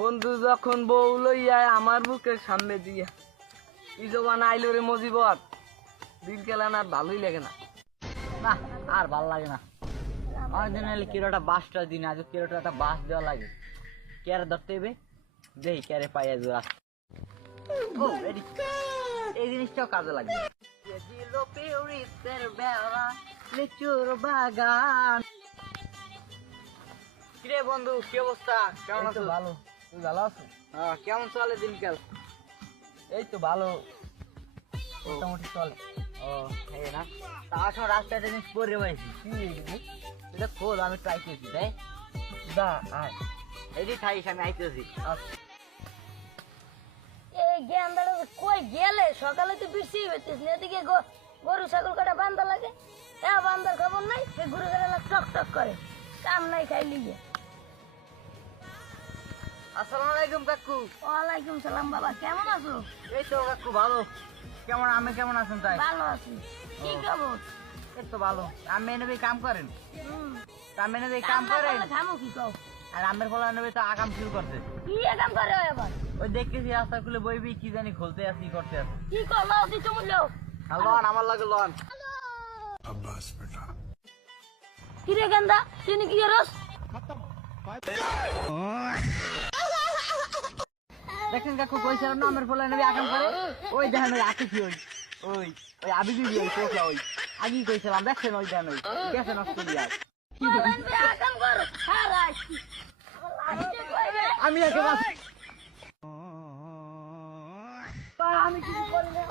বন্ধু যখন বউ লইয়া আমার বুকের সামনে দিয়া কি জবান আইলো রে মজিবত, দিন কেলান আর ভালোই লাগে না। না আর ভাল লাগে না। আমার জন্য কিরোটা বাসটা দিন আজ কিরোটা একটা বাস দেওয়া লাগে। কেয়ারে ধরতে হবে দেই কেয়ারে পাইয়া যাওয়া। ও এই জিনিসটাও কাজে লাগবে। লিচুর বাগান। কিরে বন্ধু কি অবস্থা, কেমন আছো? ভালো, তুই ভালো আছো? হ্যাঁ, কেমন চলে দিনকাল? এই তো ভালো, মোটামুটি চলে। ও এই না তার সময় রাস্তায় জিনিস পরে পাইছি। কি হয়েছে? এটা খোল, আমি ট্রাই করছি তাই। দা আয়। এই যে থাইস আমি আইতেছি। আচ্ছা। এই গেন্দাটা কই গেলে? সকালে তো বৃষ্টি হইতেছ না, এদিকে গরু ছাগল কাটা বান্ধা লাগে। হ্যাঁ, বান্ধার খবর নাই, এই গরু গাড়া টক টক করে, কাম নাই খাই লিগে। আসসালামু আলাইকুম কাকু। ওয়ালাইকুম সালাম বাবা, কেমন আছো? এই তো কাকু ভালো। কেমন আমি কেমন আছেন তাই? ভালো আছি। কি খবর? এই তো ভালো। আমি এনে কাম করেন, হুম, আমি এনে কাম করেন। খামো কি কও? আর আমের ফলা নেবে তো আকাম শুরু করছে। কি কাম করে এবার? ওই দেখতেছি রাস্তা খুলে বইবি কি জানি খুলতে আসি করতে আসি। কি কর লাও দিতে মূল্য? লন আমার লাগে লন। কি রে গেন্দা, তুই কি করস? দেখেন কাকু কইছিলাম না আমের ফলা নেবে আকাম করে। ওই দেখেন ওই আকি কি ওই ওই ওই আবিবি ওই কোকলা ওই আগেই কইছিলাম। দেখছেন ওই দেন ওই গেছে নষ্ট দিয়া। কাম কর হারাই। আমি একে বাস আমি কিছু করি না।